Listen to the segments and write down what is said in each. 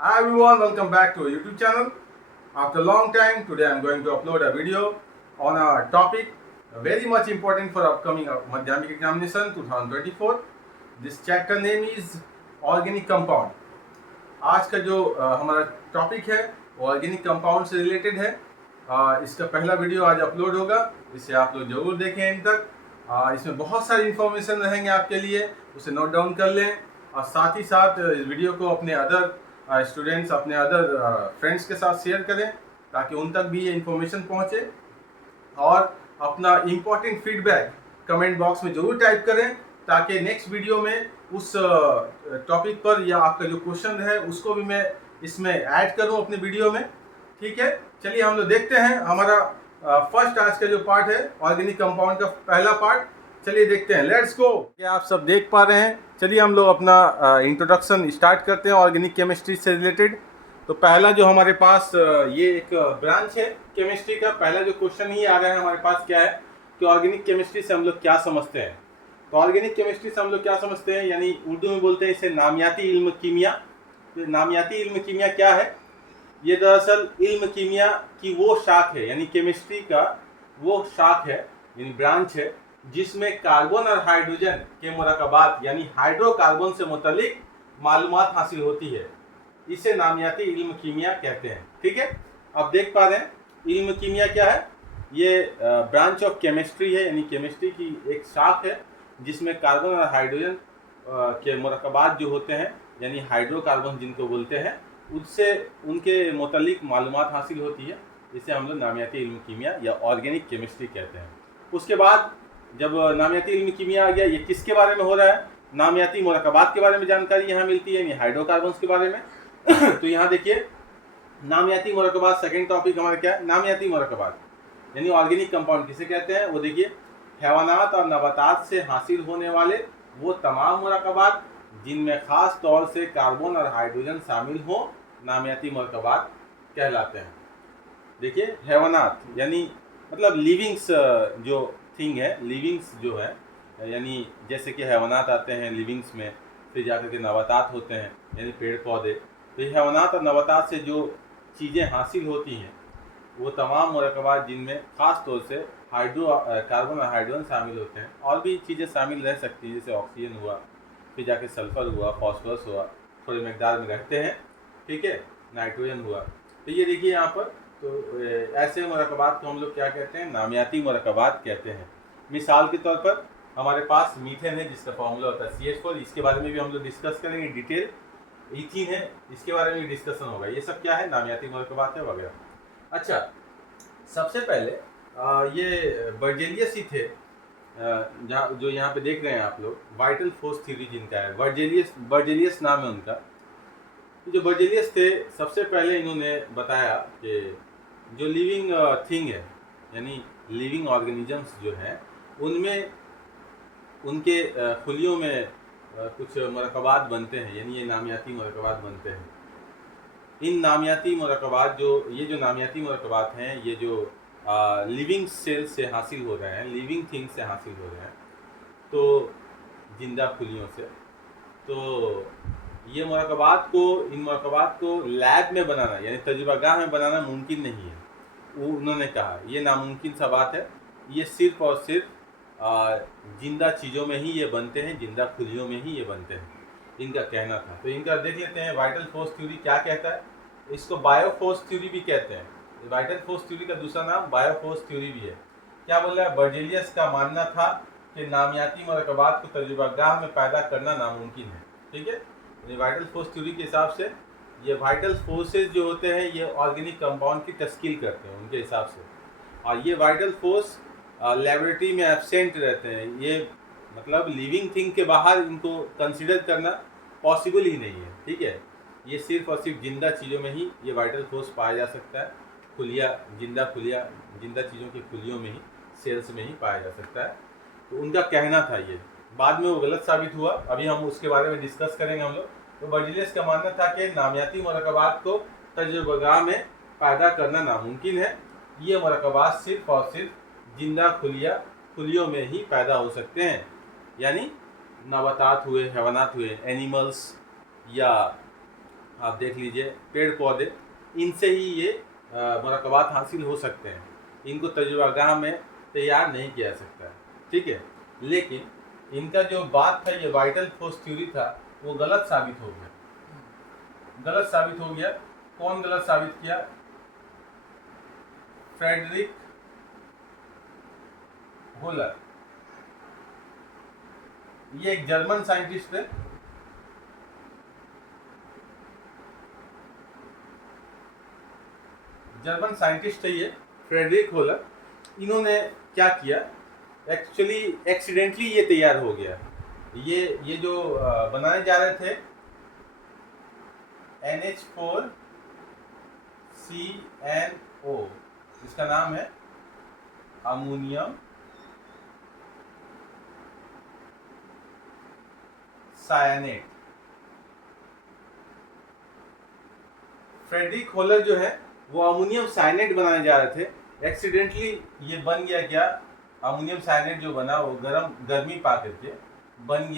Hi everyone, welcome back to our YouTube channel. After a long time, today I'm going to upload a video on a topic very much important for upcoming Madhyamik examination 2024. This chapter name is Organic Compound. आज का जो हमारा topic है वो organic compound से related है। इसका पहला वीडियो आज अपलोड होगा, इसे आप लोग जरूर देखें एंड तक। इसमें बहुत सारी इन्फॉर्मेशन रहेंगे आपके लिए, उसे नोट डाउन कर लें और साथ ही साथ इस वीडियो को अपने अदर स्टूडेंट्स, अपने अदर फ्रेंड्स के साथ शेयर करें ताकि उन तक भी ये इन्फॉर्मेशन पहुँचे। और अपना इम्पोर्टेंट फीडबैक कमेंट बॉक्स में जरूर टाइप करें ताकि नेक्स्ट वीडियो में उस टॉपिक पर या आपका जो क्वेश्चन है उसको भी मैं इसमें ऐड करूं अपने वीडियो में। ठीक है, चलिए हम लोग देखते हैं हमारा फर्स्ट आज का जो पार्ट है ऑर्गेनिक कंपाउंड का पहला पार्ट। चलिए देखते हैं, लेट्स गो। क्या आप सब देख पा रहे हैं? चलिए हम लोग अपना इंट्रोडक्शन स्टार्ट करते हैं ऑर्गेनिक केमिस्ट्री से रिलेटेड। तो पहला जो हमारे पास ये एक ब्रांच है केमिस्ट्री का, पहला जो क्वेश्चन ही आ रहा है हमारे पास क्या है कि ऑर्गेनिक केमिस्ट्री से हम लोग क्या समझते हैं। तो ऑर्गेनिक केमिस्ट्री से हम लोग क्या समझते हैं, यानी उर्दू में बोलते हैं इसे नामियाती इल्म कीमिया। तो नामियाती इल्म कीमिया क्या है? ये दरअसल इल्म कीमिया की वो शाख है, यानी केमिस्ट्री का वो शाख है, यानी ब्रांच है जिसमें कार्बन और हाइड्रोजन के मुरकबात यानी हाइड्रोकार्बन से मुतल्लिक मालूमात हासिल होती है। इसे नामियाती इल्म कीमिया कहते हैं। ठीक है, अब देख पा रहे हैं इल्म कीमिया क्या है। ये ब्रांच ऑफ केमिस्ट्री है, यानी केमिस्ट्री की एक शाख है जिसमें कार्बन और हाइड्रोजन के मुरकबात जो होते हैं यानी हाइड्रोकार्बन जिनको बोलते हैं, उससे उनके मुतल्लिक मालूमात हासिल होती है। इसे हम लोग नामियाती इल्म कीमिया या ऑर्गेनिक केमिस्ट्री कहते हैं। उसके बाद जब नामियाती इल्म कीमिया आ गया, ये किसके बारे में हो रहा है? नामियाती मुरकबात के बारे में जानकारी यहाँ मिलती है, यानी हाइड्रोकार्बन्स के बारे में। तो यहाँ देखिए नामियाती मुरकबात, सेकेंड टॉपिक हमारा क्या है? नामियाती मुरकबात यानी ऑर्गेनिक कंपाउंड किसे कहते हैं? वो देखिए, हैवानात और नबातात से हासिल होने वाले वो तमाम मुरकबात जिनमें ख़ास तौर से कार्बन और हाइड्रोजन शामिल हो नामियाती मुरकबात कहलाते हैं। देखिए, हैवानात यानी मतलब लिविंग्स जो थिंग है, लिविंग्स जो है, यानी जैसे कि हैवानात आते हैं लिविंग्स में, फिर जाकर के नबातात होते हैं यानी पेड़ पौधे। तो ये हैवानात और नबातात से जो चीज़ें हासिल होती हैं वो तमाम मुरकबात जिनमें ख़ास तौर से कार्बन और हाइड्रोजन शामिल होते हैं, और भी चीज़ें शामिल रह सकती हैं जैसे ऑक्सीजन हुआ, फिर जाके सल्फर हुआ, फॉस्फोरस हुआ, थोड़े मकदार में रहते हैं। ठीक है, नाइट्रोजन हुआ। तो ये देखिए यहाँ पर, तो ऐसे मुरकबात को हम लोग क्या कहते हैं? नामियाती मुरकबात कहते हैं। मिसाल के तौर पर हमारे पास मीथेन है जिसका फॉर्मूला होता है CH4, इसके बारे में भी हम लोग डिस्कस करेंगे डिटेल। इथीन है, इसके बारे में भी डिस्कशन होगा। ये सब क्या है? नामियाती मुरकबात है वगैरह। अच्छा, सबसे पहले ये बर्जेलियस ही थे, जो यहाँ पे देख रहे हैं आप लोग, वाइटल फोर्स थ्योरी जिनका है, बर्जेलियस नाम है उनका। जो बर्जेलियस थे, सबसे पहले इन्होंने बताया कि जो लिविंग थिंग है यानी लिविंग ऑर्गेनिजम्स जो हैं उनमें उनके खुलियों में कुछ मुरकबात बनते हैं, यानी ये नामियाती मुरकबात बनते हैं। इन नामियाती मुरकबात जो नामियाती मुरकबात हैं, ये जो लिविंग सेल से हासिल हो रहे हैं, लिविंग थिंग से हासिल हो रहे हैं, तो जिंदा खुलियों से, तो ये इन मुरकबात को लैब में बनाना यानी तजुर्बागाह में बनाना मुमकिन नहीं है। वो उन्होंने कहा ये नामुमकिन सा बात है, ये सिर्फ और सिर्फ जिंदा चीज़ों में ही ये बनते हैं, जिंदा खुलियों में ही ये बनते हैं, इनका कहना था। तो इनका देख लेते हैं वाइटल फोर्स थ्योरी क्या कहता है। इसको बायोफोर्स थ्योरी भी कहते हैं। वाइटल फोर्स थ्योरी का दूसरा नाम बायोफोर्स थ्योरी भी है। क्या बोल रहा है? बर्जेलियस का मानना था कि नामियाती मुरकबात को तजुर्बागाह में पैदा करना नामुमकिन है। ठीक है, वाइटल फोर्स थ्योरी के हिसाब से ये वाइटल फोर्सेज जो होते हैं ये ऑर्गेनिक कंपाउंड की तश्कील करते हैं उनके हिसाब से, और ये वाइटल फोर्स लेबोरेटरी में एब्सेंट रहते हैं। ये मतलब लिविंग थिंग के बाहर इनको कंसिडर करना पॉसिबल ही नहीं है। ठीक है, ये सिर्फ और सिर्फ जिंदा चीज़ों में ही ये वाइटल फोर्स पाया जा सकता है। जिंदा चीज़ों की खुलियों में ही, सेल्स में ही पाया जा सकता है। तो उनका कहना था ये, बाद में वो गलत साबित हुआ, अभी हम उसके बारे में डिस्कस करेंगे हम लोग। तो बर्जेलियस का मानना था कि नामियाती मुरकबात को तजुर्बागाह में पैदा करना नामुमकिन है। ये मुरकबात सिर्फ और सिर्फ जिंदा खुलियों में ही पैदा हो सकते हैं, यानी नबातात हुए, हैवानात हुए, एनिमल्स या आप देख लीजिए पेड़ पौधे, इनसे ही ये मुराकबात हासिल हो सकते हैं। इनको तजुर्बागाह में तैयार नहीं किया जा सकता है, ठीक है। लेकिन इनका जो बात था, ये वाइटल फोर्स थ्योरी था, वो गलत साबित हो गया। गलत साबित हो गया। कौन गलत साबित किया? फ्रेडरिक होलर, ये एक जर्मन साइंटिस्ट है। जर्मन साइंटिस्ट है ये फ्रेडरिक होलर। इन्होंने क्या किया, एक्चुअली एक्सीडेंटली ये तैयार हो गया। ये जो बनाने जा रहे थे NH4CNO, इसका नाम है अमोनियम सायानेट। फ्रेडरिक होलर जो है वो अमोनियम साइनेट बनाने जा रहे थे। एक्सीडेंटली ये बन गया क्या, अमोनियम साइनेट जो बना वो गर्मी पा करके बन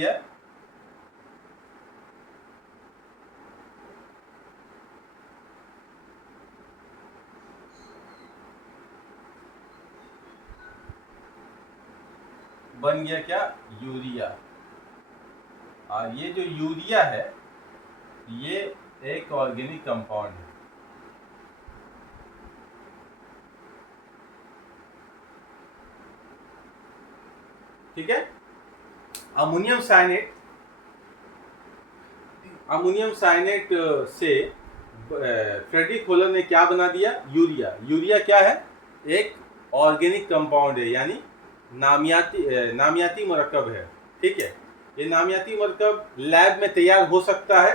गया क्या, यूरिया। और ये जो यूरिया है ये एक ऑर्गेनिक कंपाउंड है, ठीक है। अमोनियम साइनेट से फ्रेडरिक होलर ने क्या बना दिया, यूरिया। यूरिया क्या है, एक ऑर्गेनिक कंपाउंड है, यानी नामियाती मरकब है, ठीक है। ये नामियाती मरकब लैब में तैयार हो सकता है,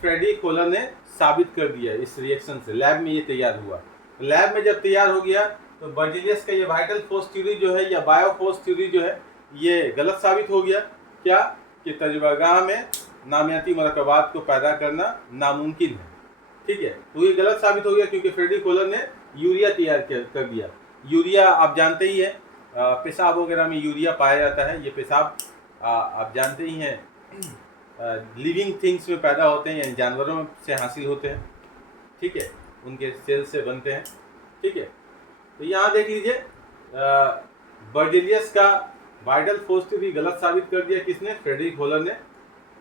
फ्रेडरिक होलर ने साबित कर दिया। इस रिएक्शन से लैब में ये तैयार हुआ। लैब में जब तैयार हो गया तो बर्जेलियस का ये वाइटल फोर्स थ्योरी जो है या बायो फोर्स थ्योरी जो है ये गलत साबित हो गया। क्या कि तजुर्बागाह में नामियाती मरकबात को पैदा करना नामुमकिन है, ठीक है। तो ये गलत साबित हो गया क्योंकि फ्रेडरिक होलर ने यूरिया तैयार कर दिया। यूरिया आप जानते ही हैं, पेशाब वगैरह में यूरिया पाया जाता है। ये पेशाब आप जानते ही हैं लिविंग थिंग्स में पैदा होते हैं, यानी जानवरों से हासिल होते हैं, ठीक है, उनके सेल से बनते हैं, ठीक है। तो यहाँ देख लीजिए बर्जेलियस का वाइटल फोर्स थ्योरी गलत साबित कर दिया किसने, फ्रेडरिक होलर ने।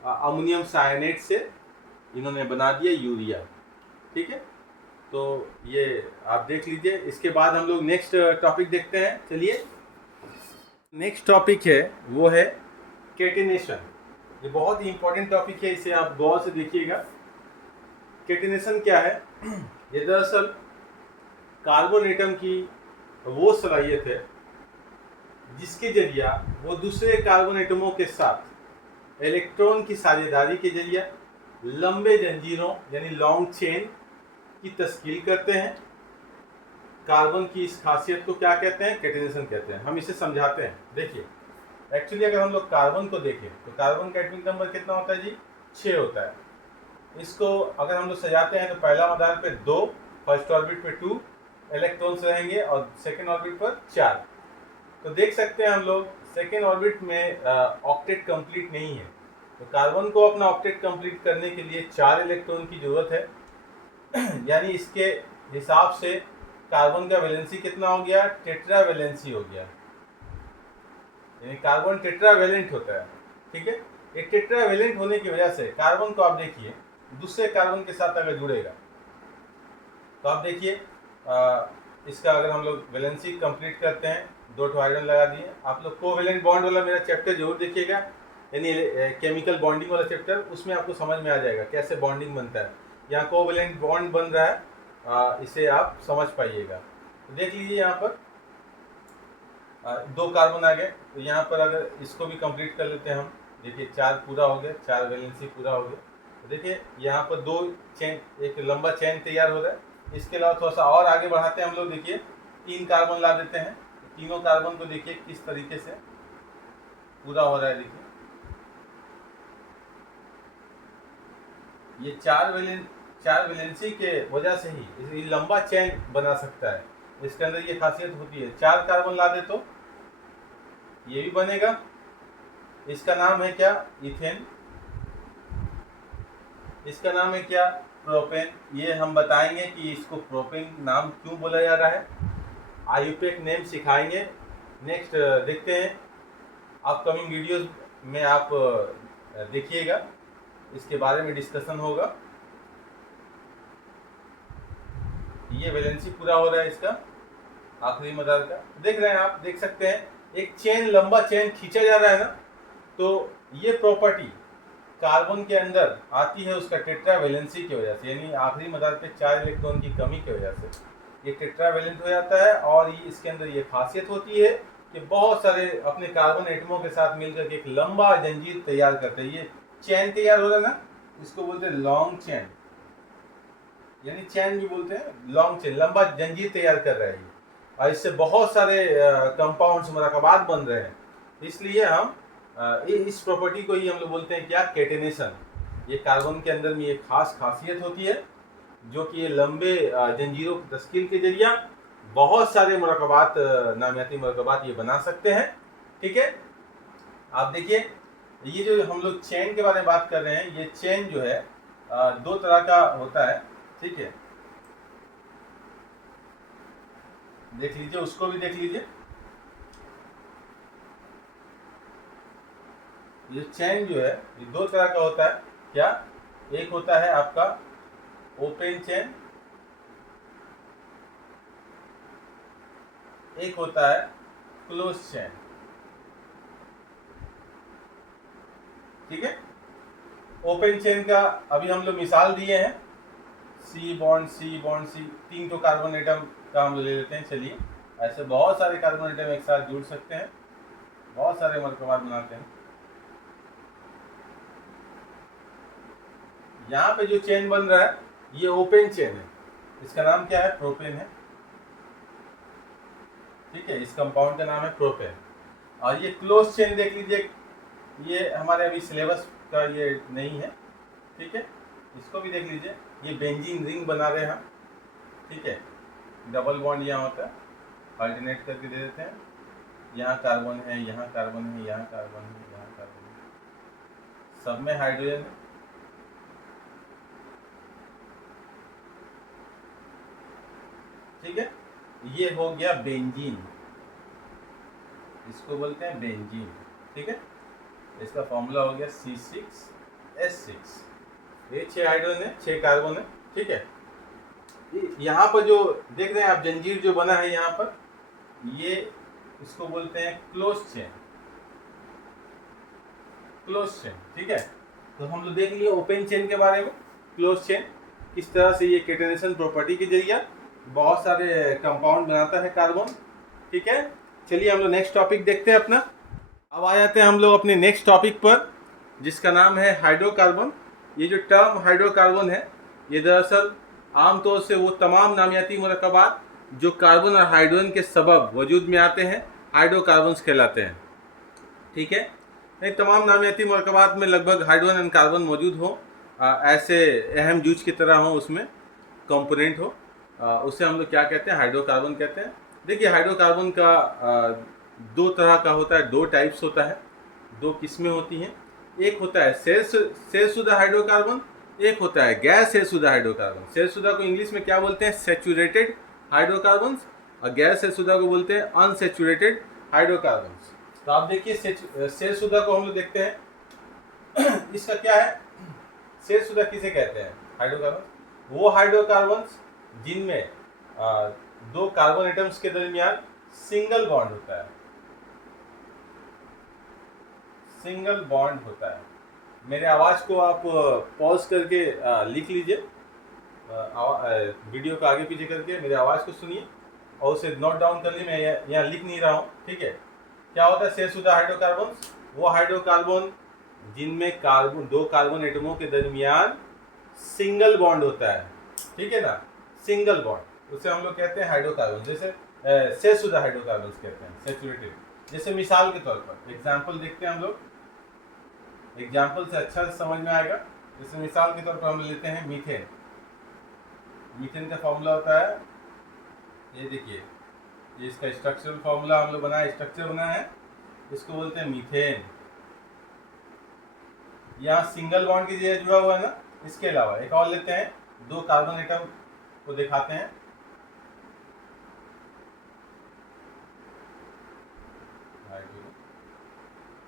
अमोनियम साइनेट से इन्होंने बना दिया यूरिया, ठीक है। तो ये आप देख लीजिए। इसके बाद हम लोग नेक्स्ट टॉपिक देखते हैं। चलिए, नेक्स्ट टॉपिक है वो है केटिनेशन। ये बहुत ही इंपॉर्टेंट टॉपिक है, इसे आप गौर से देखिएगा। केटिनेशन क्या है? ये दरअसल कार्बन एटम की वो सलाहियत है जिसके जरिए वो दूसरे कार्बन एटमों के साथ इलेक्ट्रॉन की साझेदारी के जरिए लंबे जंजीरों यानी लॉन्ग चेन की तश्कील करते हैं। कार्बन की इस खासियत को क्या कहते हैं? केटिनेशन कहते हैं। हम इसे समझाते हैं। देखिए, एक्चुअली अगर हम लोग कार्बन को देखें तो कार्बन का एटॉमिक नंबर कितना होता है जी? 6 होता है। इसको अगर हम लोग सजाते हैं तो पहला आधार पे 2, फर्स्ट ऑर्बिट पे 2 इलेक्ट्रॉन्स रहेंगे और सेकेंड ऑर्बिट पर 4। तो देख सकते हैं हम लोग सेकेंड ऑर्बिट में ऑक्टेट कंप्लीट नहीं है। तो कार्बन को अपना ऑक्टेट कंप्लीट करने के लिए 4 इलेक्ट्रॉन की जरूरत है। यानी इसके हिसाब से कार्बन का वैलेंसी कितना हो गया? टेट्रा वैलेंसी हो गया, यानी कार्बन टेट्रा वैलेंट होता है, ठीक है। ये टेट्रा वैलेंट होने की वजह से कार्बन को आप देखिए दूसरे कार्बन के साथ अगर जुड़ेगा तो आप देखिए इसका अगर हम लोग वैलेंसी कंप्लीट करते हैं, 2 आयरन लगा दिए। आप लोग कोवेलेंट बॉन्ड वाला मेरा चैप्टर जरूर देखिएगा, यानी केमिकल बॉन्डिंग वाला चैप्टर, उसमें आपको समझ में आ जाएगा कैसे बॉन्डिंग बनता है। यहाँ कोवेलेंट बॉन्ड बन रहा है, इसे आप समझ पाइएगा। तो देख लीजिए यहाँ पर 2 कार्बन आ गए। तो यहाँ पर अगर इसको भी कंप्लीट कर लेते हैं हम, देखिए 4 पूरा हो गया, 4 वैलेंसी पूरा हो गया। तो देखिए यहाँ पर 2 चेन, एक लंबा चेन तैयार हो रहा है। इसके अलावा थोड़ा सा और आगे बढ़ाते हैं हम लोग। देखिए 3 कार्बन ला देते हैं। तीनों कार्बन को देखिए किस तरीके से पूरा हो रहा है। देखिए ये 4 वैलेंसी के वजह से ही ये लंबा चेन बना सकता है। इसके अंदर ये खासियत होती है। 4 कार्बन ला दे तो ये भी बनेगा। इसका नाम है क्या? इथेन। इसका नाम है क्या? प्रोपेन। ये हम बताएंगे कि इसको प्रोपेन नाम क्यों बोला जा रहा है, आईयूपैक नेम सिखाएंगे। नेक्स्ट देखते हैं अपकमिंग वीडियोस में, आप देखिएगा, इसके बारे में डिस्कशन होगा। ये वैलेंसी पूरा हो रहा है इसका आखिरी मदार का, देख रहे हैं आप, देख सकते हैं एक चेन, लंबा चेन खींचा जा रहा है ना, तो ये प्रॉपर्टी कार्बन के अंदर आती है उसका टेट्रा वैलेंसी की वजह से, यानी आखिरी मदार पे 4 इलेक्ट्रॉन की कमी की वजह से ये टेट्रा वैलेंट हो जाता है। और ये इसके अंदर ये खासियत होती है कि बहुत सारे अपने कार्बन एटमों के साथ मिलकर के एक लंबा जंजीर तैयार करते हैं। ये चैन तैयार हो रहा है ना, इसको बोलते हैं लॉन्ग चैन, यानी चैन भी बोलते हैं, लॉन्ग चेन, लंबा जंजीर तैयार कर रहा है ये, और इससे बहुत सारे कंपाउंड्स मरकबात बन रहे हैं। इसलिए हम इस प्रॉपर्टी को ही हम लोग बोलते हैं क्या? केटेनेशन। ये कार्बन के अंदर में ये खास खासियत होती है जो कि ये लंबे जंजीरों की तश्कील के जरिए बहुत सारे मरकबात, नामियाती मरकबात ये बना सकते हैं। ठीक है, आप देखिए ये जो हम लोग चेन के बारे में बात कर रहे हैं, ये चेन जो है 2 तरह का होता है। ठीक है, देख लीजिए, उसको भी देख लीजिए। ये चेन जो है ये 2 तरह का होता है। क्या? एक होता है आपका ओपन चेन, एक होता है क्लोज चेन। ठीक है, ओपन चेन का अभी हम लोग मिसाल दिए हैं, सी बॉन्ड सी बॉन्ड सी, 3 तो कार्बन एटम का हम ले लेते हैं। चलिए, ऐसे बहुत सारे कार्बन एटम एक साथ जुड़ सकते हैं, बहुत सारे मरकबात बनाते हैं। यहाँ पे जो चेन बन रहा है ये ओपन चेन है, इसका नाम क्या है? प्रोपेन है। ठीक है, इस कंपाउंड का नाम है प्रोपेन। और ये क्लोज चेन देख लीजिए, ये हमारे अभी सिलेबस का ये नहीं है। ठीक है, इसको भी देख लीजिए, ये बेंजीन रिंग बना रहे हैं हम। ठीक है, डबल बॉन्ड यहाँ होता है, अल्टरनेट करके दे देते हैं, यहाँ कार्बन है, यहाँ कार्बन है, यहाँ कार्बन है, यहाँ कार्बन है, सब में हाइड्रोजन है। ठीक है, ये हो गया बेंजीन, इसको बोलते हैं बेंजीन। ठीक है, इसका फॉर्मूला हो गया C6H6। ये 6 हाइड्रोजन है, 6 कार्बन है। ठीक है, यहाँ पर जो देख रहे हैं आप जंजीर जो बना है यहाँ पर, ये इसको बोलते हैं क्लोज चेन, क्लोज चेन। ठीक है, तो हम लोग देख लिए ओपन चेन के बारे में, क्लोज चेन किस तरह से ये केटेनेशन प्रॉपर्टी के जरिए बहुत सारे कंपाउंड बनाता है कार्बन। ठीक है, चलिए हम लोग नेक्स्ट टॉपिक देखते हैं अपना। अब आ जाते हैं हम लोग अपने नेक्स्ट टॉपिक पर, जिसका नाम है हाइड्रोकार्बन। ये जो टर्म हाइड्रोकार्बन है, ये दरअसल आमतौर से वो तमाम नामियाती मरकबात जो कार्बन और हाइड्रोजन के सबब वजूद में आते हैं, हाइड्रोकार्बन्स कहलाते हैं। ठीक है, ये तमाम नामियाती मरकबात में लगभग हाइड्रोजन और कार्बन मौजूद हो, ऐसे अहम जूज की तरह हो, उसमें कंपोनेंट हो, उसे हम लोग क्या कहते हैं? हाइड्रोकार्बन कहते हैं। देखिए, हाइड्रोकार्बन का 2 तरह का होता है, 2 टाइप्स होता है, 2 किस्में होती हैं। एक होता है सेलशुदा हाइड्रोकार्बन, एक होता है गैर सेलशुदा हाइड्रोकार्बन। सेलशुदा को इंग्लिश में क्या बोलते हैं? सैचुरेटेड हाइड्रोकार्बन्स, और गैर सेलशुदा को बोलते हैं अनसैचुरेटेड हाइड्रोकार्बन्स। तो आप देखिए, सेलशुदा को हम लोग देखते हैं, इसका क्या है? सेलशुदा किसे कहते हैं? हाइड्रोकार्बन, वो हाइड्रोकार्बन्स जिनमें 2 कार्बन एटम्स के दरमियान सिंगल बॉन्ड होता है, सिंगल बॉन्ड होता है। मेरे आवाज़ को आप पॉज करके लिख लीजिए, वीडियो को आगे पीछे करके मेरी आवाज़ को सुनिए और उसे नोट डाउन कर लीजिए। मैं यहाँ लिख नहीं रहा हूँ। ठीक है, क्या होता है सेलशुदा हाइड्रोकार्बन? वो हाइड्रोकार्बन जिनमें 2 कार्बन एटमों के दरमियान सिंगल बॉन्ड होता है। ठीक है ना, सिंगल बॉन्ड, उसे हम लोग कहते हैं हाइड्रोकार्बन। जैसे सेलशुदा हाइड्रोकार्बन कहते हैं, सैचुरेटेड। जैसे मिसाल के तौर पर एग्जाम्पल देखते हैं हम लोग, एग्जाम्पल से अच्छा समझ में आएगा। जैसे मिसाल के तौर पर हम लेते हैं मीथेन। मीथेन का फॉर्मूला होता है, ये देखिए, ये इसका स्ट्रक्चरल फॉर्मूला हम लोग बनाए, स्ट्रक्चर बना है, इसको बोलते हैं मीथेन। यहाँ सिंगल बॉन्ड की जगह जुड़ा हुआ है ना, इसके अलावा एक और लेते हैं, 2 कार्बन एटम को दिखाते हैं।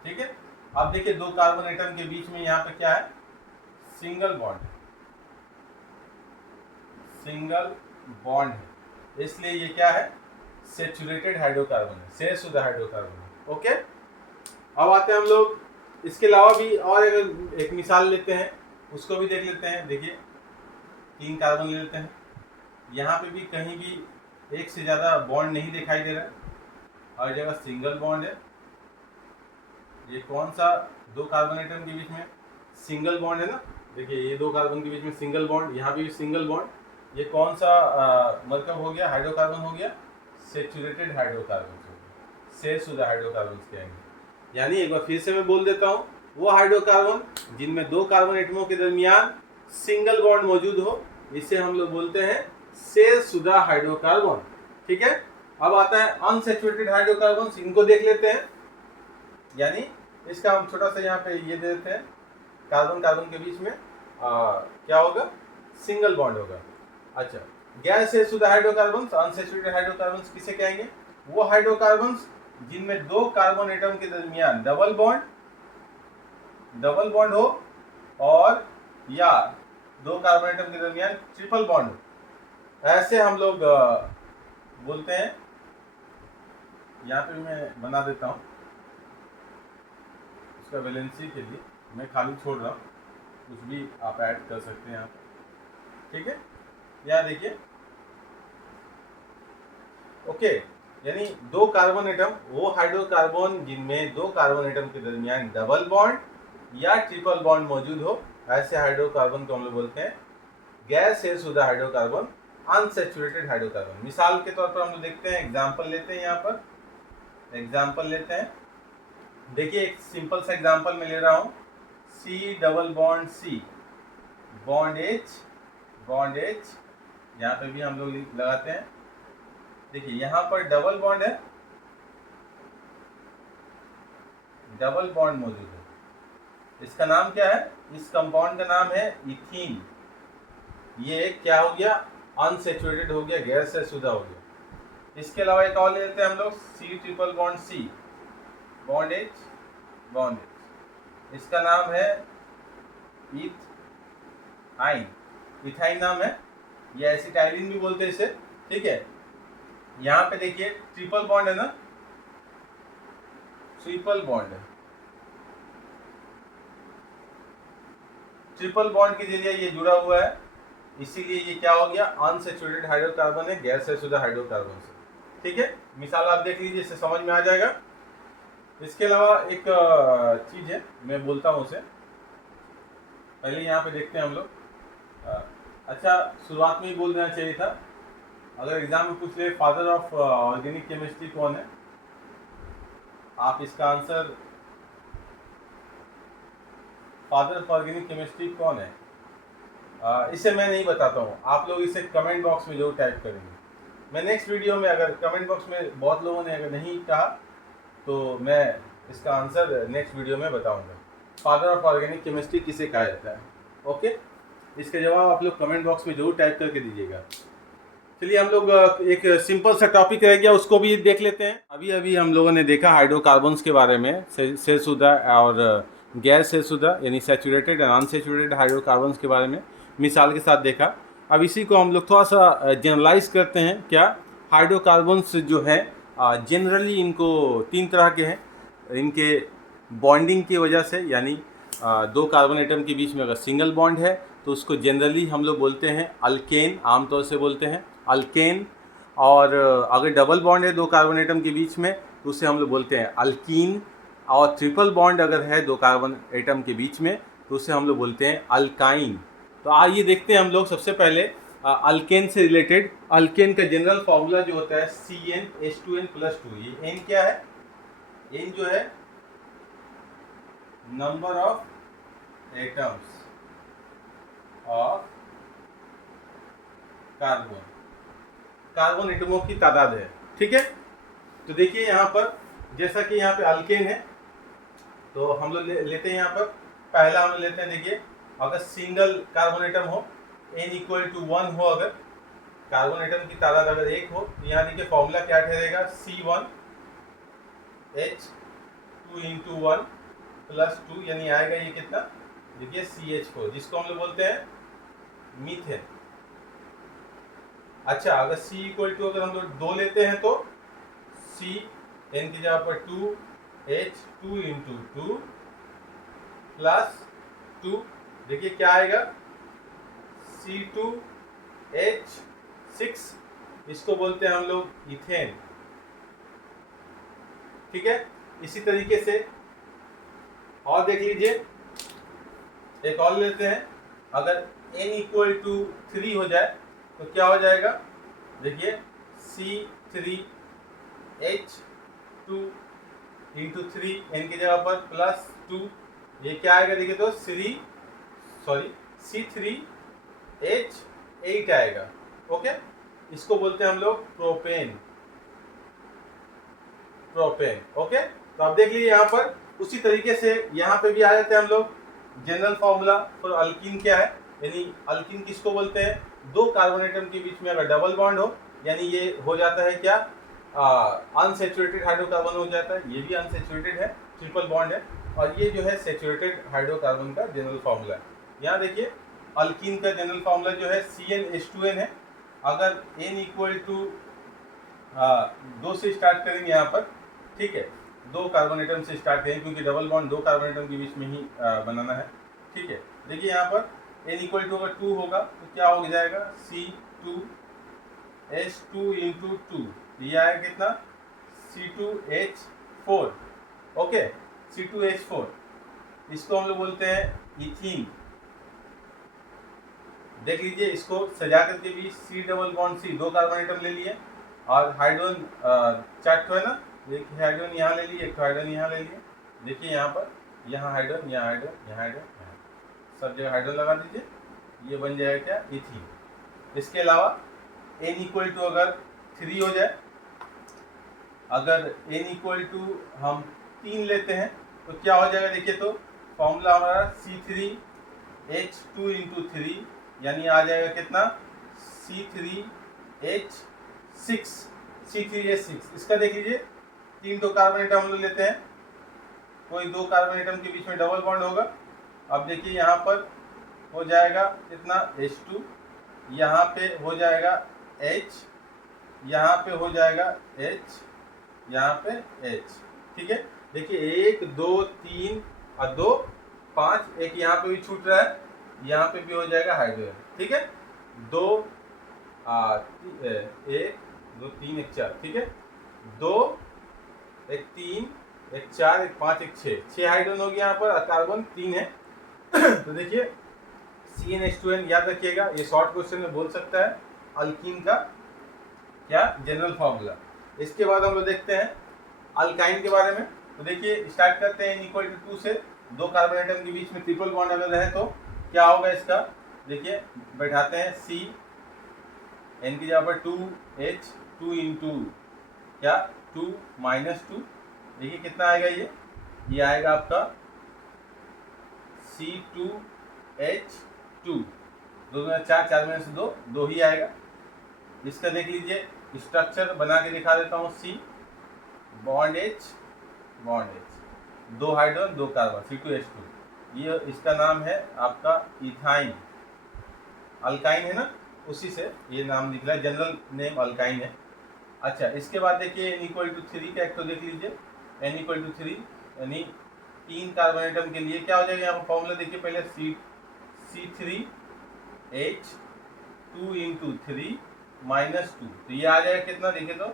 ठीक है, अब देखिए 2 कार्बन एटम के बीच में यहाँ पे क्या है, सिंगल बॉन्ड है, सिंगल बॉन्ड है, इसलिए ये क्या है, सैचुरेटेड हाइड्रोकार्बन है, शेष शुद्ध हाइड्रोकार्बन है। ओके, अब आते हैं हम लोग, इसके अलावा भी और एक मिसाल लेते हैं, उसको भी देख लेते हैं। देखिए 3 कार्बन ले लेते हैं, यहाँ पे भी कहीं भी एक से ज़्यादा बॉन्ड नहीं दिखाई दे रहा है, हर जगह सिंगल बॉन्ड है। ये कौन सा 2 कार्बन एटम के बीच में सिंगल बॉन्ड है ना, देखिए ये 2 कार्बन के बीच में सिंगल बॉन्ड, यहाँ पे भी सिंगल बॉन्ड। ये कौन सा मरकब हो गया, हाइड्रोकार्बन हो गया, सैचुरेटेड हाइड्रोकार्बन हो गया, शेष शुद्ध हाइड्रोकार्बन कहेंगे। यानी एक बार फिर से मैं बोल देता हूँ, वो हाइड्रोकार्बन जिनमें 2 कार्बन एटमों के दरमियान सिंगल बॉन्ड मौजूद हो, इसे हम लोग बोलते हैं शेष शुद्ध हाइड्रोकार्बन। ठीक है, अब आता है अनसैचुरेटेड हाइड्रोकार्बन, इनको देख लेते हैं। यानी इसका हम छोटा सा यहाँ पे ये दे देते हैं, कार्बन कार्बन के बीच में क्या होगा, सिंगल बॉन्ड होगा। अच्छा, गैर शेष शुद्ध हाइड्रोकार्बन, अनसैचुरेटेड हाइड्रोकार्बन किसे कहेंगे, वो हाइड्रोकार्बन जिनमें 2 कार्बन एटम के दरमियान डबल बॉन्ड हो, और या 2 कार्बन एटम के दरमियान ट्रिपल बॉन्ड हो, ऐसे हम लोग बोलते हैं। यहाँ पे मैं बना देता हूँ उसका वैलेंसी के लिए, मैं खाली छोड़ रहा हूँ, कुछ भी आप ऐड कर सकते हैं यहाँ पे। ठीक है, यहाँ देखिए, ओके, यानी 2 कार्बन एटम, वो हाइड्रोकार्बन जिनमें 2 कार्बन एटम के दरमियान डबल बॉन्ड या ट्रिपल बॉन्ड मौजूद हो, ऐसे हाइड्रोकार्बन को हम लोग बोलते हैं गैर शेष शुद्ध हाइड्रोकार्बन, अनसैचुरेटेड हाइड्रोकार्बन। मिसाल के तौर पर हम लोग देखते हैं, एग्जाम्पल लेते हैं, यहाँ पर एग्जाम्पल लेते हैं। देखिए एक सिंपल सा एग्जांपल मैं ले रहा हूँ, C double bond C bond H, यहाँ पे भी हम लोग लगाते हैं। देखिए यहाँ पर डबल बॉन्ड है, डबल बॉन्ड मौजूद है। इसका नाम क्या है, इस कंपाउंड का नाम है इथीन। ये क्या हो गया, अनसैचुरेटेड हो गया, गैर से शुद्ध हो गया। इसके अलावा एक और ले लेते हैं हम लोग, C triple bond C bond H, इसका नाम है इथाइन नाम है, या एसिटाइलिन भी बोलते हैं इसे। ठीक है, यहाँ पे देखिए ट्रिपल बॉन्ड है ना, ट्रिपल बॉन्ड है, ट्रिपल बॉन्ड के जरिए ये जुड़ा हुआ है, इसीलिए ये क्या हो गया, अनसैचुरेटेड हाइड्रोकार्बन है, गैर से शुद्ध हाइड्रोकार्बन से। ठीक है, मिसाल आप देख लीजिए, इससे समझ में आ जाएगा। इसके अलावा एक चीज है, मैं बोलता हूँ उसे, पहले यहाँ पे देखते हैं हम लोग। अच्छा, शुरुआत में ही बोल देना चाहिए था, अगर एग्जाम में पूछ ले फादर ऑफ ऑर्गेनिक केमिस्ट्री कौन है, आप इसका answer, father of organic chemistry कौन है, इसे मैं नहीं बताता हूँ, आप लोग इसे कमेंट बॉक्स में जरूर टाइप करेंगे। मैं नेक्स्ट वीडियो में, अगर कमेंट बॉक्स में बहुत लोगों ने अगर नहीं कहा, तो मैं इसका आंसर नेक्स्ट वीडियो में बताऊंगा, फादर ऑफ ऑर्गेनिक केमिस्ट्री किसे कहा जाता है। ओके, इसका जवाब आप लोग कमेंट बॉक्स में जरूर टाइप करके दीजिएगा। चलिए हम लोग एक सिंपल सा टॉपिक रह गया, उसको भी देख लेते हैं। अभी हम लोगों ने देखा हाइड्रोकार्बन्स के बारे में, शेष शुद्ध और गैर शेष शुद्ध यानी सैचुरेटेड और अनसैचुरेटेड हाइड्रोकार्बन्स के बारे में मिसाल के साथ देखा। अब इसी को हम लोग थोड़ा सा जनरलाइज करते हैं। क्या हाइड्रोकार्बन्स जो है जनरली इनको 3 तरह के हैं, इनके बॉन्डिंग की वजह से, यानी 2 कार्बन एटम के बीच में अगर सिंगल बॉन्ड है तो उसको जनरली हम लोग बोलते हैं अल्केन, आमतौर से बोलते हैं अल्केन। और अगर डबल बॉन्ड है 2 कार्बन एटम के बीच में तो उसे हम लोग बोलते हैं अल्कीन। और ट्रिपल बॉन्ड अगर है 2 कार्बन एटम के बीच में तो उसे हम लोग बोलते हैं अल्काइन। तो आइए देखते हैं हम लोग सबसे पहले अल्केन से रिलेटेड। अल्केन का जनरल फॉर्मूला जो होता है CnH2n+2। ये N क्या है, N जो है number of atoms of carbon एटमों की तादाद है। ठीक है, तो देखिए यहाँ पर, जैसा कि यहाँ पे अल्केन है तो हम लोग लेते हैं यहाँ पर, पहला हम लेते हैं, देखिए अगर सिंगल कार्बन एटम हो, n इक्वल टू 1 हो, अगर कार्बन एटम की तादाद अगर 1 हो, तो यहाँ देखिए फॉर्मूला क्या ठहरेगा, C1H2 इंटू 1 प्लस 2, यानी आएगा ये कितना, देखिए CH4, जिसको हम लोग बोलते हैं मीथेन। अच्छा, अगर C इक्वल टू अगर हम लोग 2 लेते हैं तो C n की जगह पर 2H2 इंटू 2 प्लस 2, देखिए क्या आएगा, C2H6, इसको बोलते हैं हम लोग इथेन। ठीक है, इसी तरीके से और देख लीजिए, एक और लेते हैं। अगर n इक्वल टू 3 हो जाए तो क्या हो जाएगा, देखिए C3H2 इंटू 3, n की जगह पर प्लस 2, ये क्या आएगा, देखिए तो C3H8 आएगा। ओके, इसको बोलते हैं हम लोग प्रोपेन। ओके, तो आप देख लीजिए यहाँ पर उसी तरीके से यहाँ पे भी आ जाते हैं हम लोग। जनरल फॉर्मूला फॉर अल्कीन क्या है, यानी अल्कीन किसको बोलते हैं, दो कार्बन एटम के बीच में अगर डबल बॉन्ड हो, यानी ये हो जाता है क्या, अनसेचुरेटेड हाइड्रोकार्बन हो जाता है, ये भी अनसेचुरेटेड है, ट्रिपल बॉन्ड है, और ये जो है सेचुरेटेड हाइड्रोकार्बन का जनरल फॉर्मूला है। यहाँ देखिए अल्कीन का जनरल फॉर्मूला जो है CnH2n है। अगर n इक्वल टू 2 से स्टार्ट करेंगे यहाँ पर, ठीक है, 2 कार्बन एटम से स्टार्ट करेंगे, क्योंकि डबल बॉन्ड 2 कार्बन एटम के बीच में ही बनाना है। ठीक है, देखिए यहाँ पर n इक्वल टू अगर 2 होगा तो क्या हो जाएगा, C2H2 इंटू 2, ये आएगा कितना, C2H4। ओके, C2H4, इसको हम लोग बोलते हैं इथीन। देख लीजिए, इसको सजा करके भी C double bond C, 2 carbon atom ले लिए, और हाइड्रोजन 4 है ना, एक हाइड्रोजन यहाँ ले लिए, एक हाइड्रोजन यहाँ ले लिए, देखिए यहाँ पर, यहाँ हाइड्रोजन, यहाँ हाइड्रोजन, यहाँ हाइड्रोजन, सब जगह हाइड्रोजन लगा दीजिए, ये बन जाएगा क्या, इथीन। इसके अलावा n इक्वल टू अगर 3 हो जाए, अगर n इक्वल टू हम 3 लेते हैं तो क्या हो जाएगा, देखिए तो फॉर्मूला हमारा C3H2 इंटू 3, यानी आ जाएगा कितना, C3H6। इसका देख लीजिए, 3 तो कार्बन एटम हम लोग लेते हैं, कोई 2 कार्बन एटम के बीच में डबल बॉन्ड होगा। अब देखिए यहाँ पर हो जाएगा कितना, H2, यहाँ पे हो जाएगा H, यहाँ पे हो जाएगा H, यहाँ पे H। ठीक है, देखिए 1 2 3 और 2 5, एक यहाँ पे भी छूट रहा है, यहाँ पे भी हो जाएगा हाइड्रोजन। ठीक है, 2 1 2 3 1 4, ठीक है, 2 1 3 1 4 1 5 1 6 हाइड्रोजन हो गया यहाँ पर, कार्बन 3 है। तो देखिए CnH2n याद रखिएगा, ये शॉर्ट क्वेश्चन में बोल सकता है अल्कीन का क्या जनरल फॉर्मूला। इसके बाद हम लोग देखते हैं अल्काइन के बारे में। तो देखिए स्टार्ट करते हैं n इक्वल टू 2 से, 2 कार्बन एटम के बीच में ट्रिपल बॉन्ड अगर रहे तो क्या होगा इसका, देखिए बैठाते हैं C, n की जगह पर 2H2 इंटू क्या 2 माइनस 2, देखिए कितना आएगा, ये आएगा आपका C2H2, 2 में 4, 4 में से 2, 2 ही आएगा। इसका देख लीजिए स्ट्रक्चर बना के दिखा देता हूँ, C bond H, 2 hydrogen 2 carbon, C2H2, ये इसका नाम है आपका इथाइन। अल्काइन है ना, उसी से ये नाम दिख रहा है, जनरल नेम अल्काइन है। अच्छा, इसके बाद देखिए n इक्वल टू 3 का एक तो देख लीजिए, n इक्वल टू 3 यानी 3 कार्बन एटम के लिए क्या हो जाएगा, यहाँ पर फॉर्मूला देखिए पहले, C3H2 इंटू 3 माइनस 2, तो ये आ जाएगा कितना, देखिए तो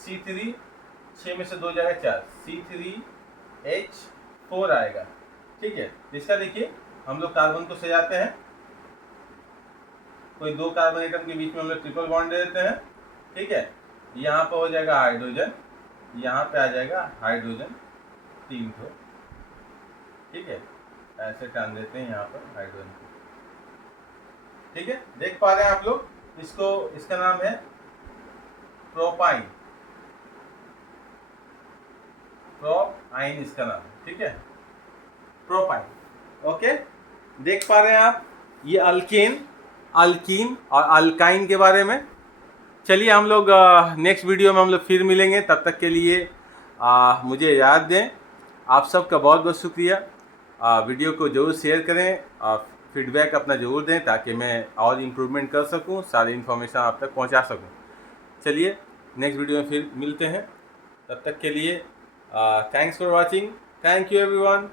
C3, 6 में से 2 जाएगा 4, C3H4 आएगा। ठीक है, इसका देखिए हम लोग कार्बन को सजाते हैं, कोई 2 कार्बन एटम के बीच में हम लोग ट्रिपल बॉन्ड दे देते हैं। ठीक है, यहाँ पे हो जाएगा हाइड्रोजन, यहाँ पे आ जाएगा हाइड्रोजन 3 ठो। ठीक है, ऐसे टान देते हैं यहाँ पर हाइड्रोजन। ठीक है, देख पा रहे हैं आप लोग इसको, इसका नाम है प्रोपाइन, इसका नाम है। ठीक है, प्रोपाइन। ओके, देख पा रहे हैं आप, ये अल्केन, अल्कीन और अल्काइन के बारे में। चलिए हम लोग नेक्स्ट वीडियो में हम लोग फिर मिलेंगे। तब तक के लिए मुझे याद दें। आप सबका बहुत बहुत शुक्रिया। वीडियो को ज़रूर शेयर करें, फीडबैक अपना ज़रूर दें ताकि मैं और इम्प्रूवमेंट कर सकूं, सारी इन्फॉर्मेशन आप तक पहुंचा सकूं। चलिए नेक्स्ट वीडियो में फिर मिलते हैं। तब तक के लिए thanks for watching. Thank you everyone.